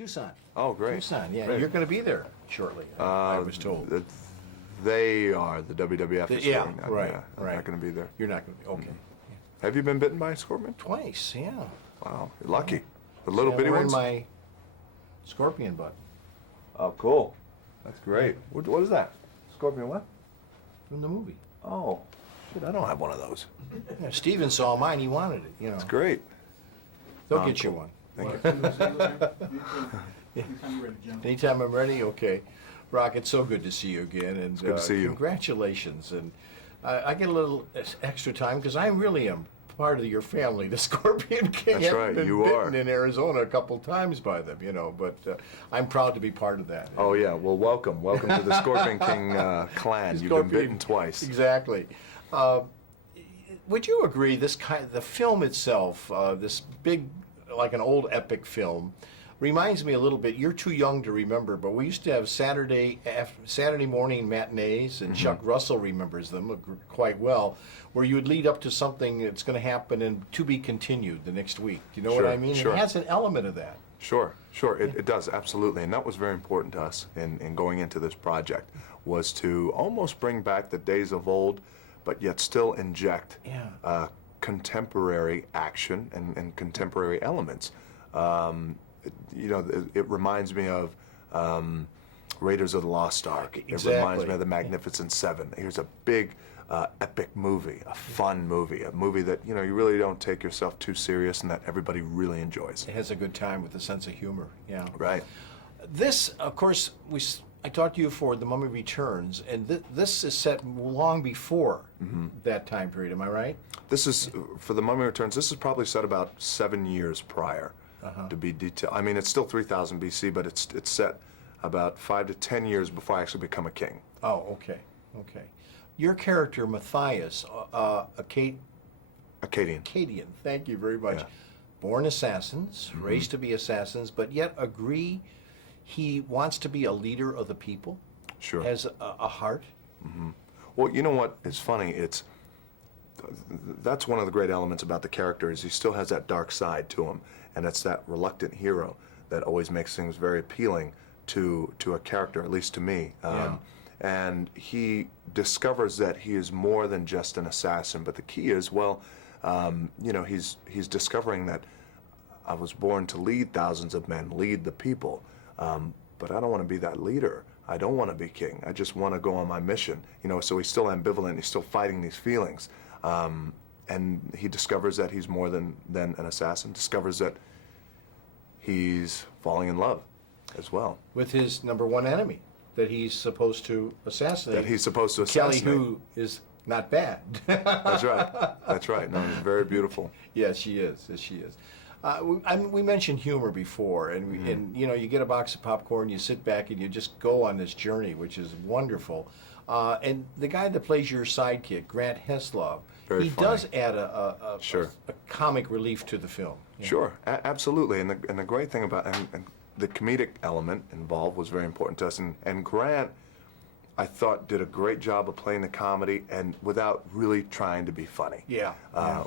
Tucson. Oh, great. Tucson, yeah. Great. You're going to be there shortly, I was told. They are. The WWF is Yeah, doing that. right, Yeah, I'm right. not going to be there. You're not going to be, okay. Have you been bitten by a scorpion? Twice, yeah. Wow, you're lucky. The little Yeah, bitty wearing ones? my scorpion butt Oh, cool. That's great. What is that? Scorpion what? from the movie. Oh, shit, I don't have one of those. Yeah, Steven saw mine, he wanted it, you know. It's great. They'll get you one. Thank you. Anytime you're ready, Jim. Anytime I'm ready, okay. Rock, it's so good to see you again, and good to see you. Congratulations. And I get a little extra time because I really am part of your family, the Scorpion King. That's I've right, been you bitten are. in Arizona a couple times by them, you know. But I'm proud to be part of that. Oh, yeah. Well, welcome. Welcome to the Scorpion King clan. You've been Scorpion- bitten twice. Exactly. Would you agree? The film itself, this big, like an old epic film, reminds me a little bit. You're too young to remember, but we used to have Saturday morning matinees, and Chuck Russell remembers them quite well, where you would lead up to something that's going to happen and to be continued the next week. You know what I mean? Sure. It has an element of that. Sure, sure. It does, absolutely. And that was very important to us in going into this project, was to almost bring back the days of old, but yet still inject contemporary action and contemporary elements. You know, it reminds me of Raiders of the Lost Ark. Exactly. It reminds me of the Magnificent Seven. Here's a big, epic movie, a fun movie, a movie that, you know, you really don't take yourself too serious and that everybody really enjoys. It has a good time with a sense of humor. Yeah. Right. This, of course, I talked to you for The Mummy Returns, and this is set long before that time period. Am I right? This is, for The Mummy Returns, this is probably set about 7 years prior, to be detailed. I mean, it's still 3000 BC, but it's set about 5 to 10 years before I actually become a king. Oh, okay, okay. Your character, Mathayus, Akkadian. Akkadian, thank you very much. Yeah. Born assassins, raised to be assassins, but yet agree he wants to be a leader of the people. Sure. Has a heart. Well, you know what is funny? That's one of the great elements about the character is he still has that dark side to him, and it's that reluctant hero that always makes things very appealing to a character, at least to me. And he discovers that he is more than just an assassin. But the key is, well, you know, he's discovering that I was born to lead thousands of men, lead the people. But I don't want to be that leader. I don't want to be king. I just want to go on my mission. You know, so he's still ambivalent. He's still fighting these feelings. And he discovers that he's more than an assassin, discovers that he's falling in love as well. With his number one enemy that he's supposed to assassinate. That he's supposed to Kelly, assassinate. who is not bad. That's right. That's right. No, he's very beautiful. Yes, she is. Yes, she is. We mentioned humor before, and, and you know, you get a box of popcorn, you sit back, and you just go on this journey, which is wonderful. And the guy that plays your sidekick, Grant Heslov, Very he funny. does add a comic relief to the film. Yeah. Sure, absolutely. And the great thing about and the comedic element involved was very important to us. And Grant, I thought, did a great job of playing the comedy and without really trying to be funny. Yeah.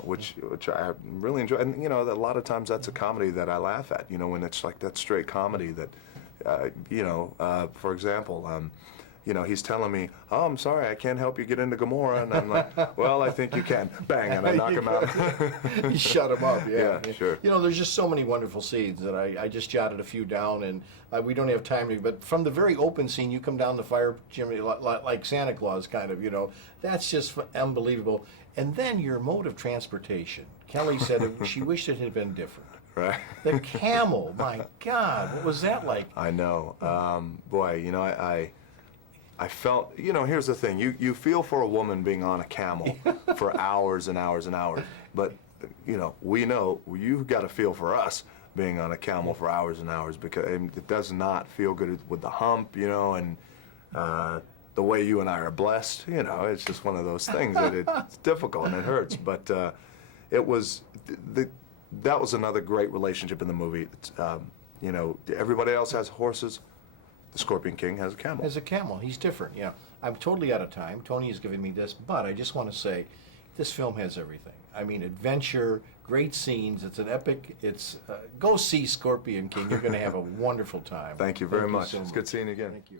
Which I really enjoy. And you know, a lot of times that's a comedy that I laugh at. You know, when it's like that straight comedy that, you know, for example. You know, he's telling me, "Oh, I'm sorry, I can't help you get into Gomorrah," and I'm like, "Well, I think you can." Bang, and I knock him out. You shut him up, yeah. Yeah, sure. You know, there's just so many wonderful scenes that I just jotted a few down, and we don't have time to, but from the very open scene, you come down the fire chimney like Santa Claus, kind of, you know. That's just unbelievable. And then your mode of transportation. Kelly said she wished it had been different. Right. The camel, my God, what was that like? I know. Boy, you know, I felt, you know, here's the thing. You feel for a woman being on a camel for hours and hours and hours. But, you know you've got to feel for us being on a camel for hours and hours, because it does not feel good with the hump, you know, and the way you and I are blessed, you know, it's just one of those things that it's difficult and it hurts. But it was, that was another great relationship in the movie. You know, everybody else has horses. The Scorpion King has a camel. As a camel, he's different, yeah. I'm totally out of time. Tony has given me this, but I just want to say, this film has everything. I mean, adventure, great scenes. It's an epic. It's go see Scorpion King. You're going to have a wonderful time. Thank you very much. So It's good seeing you again. Thank you.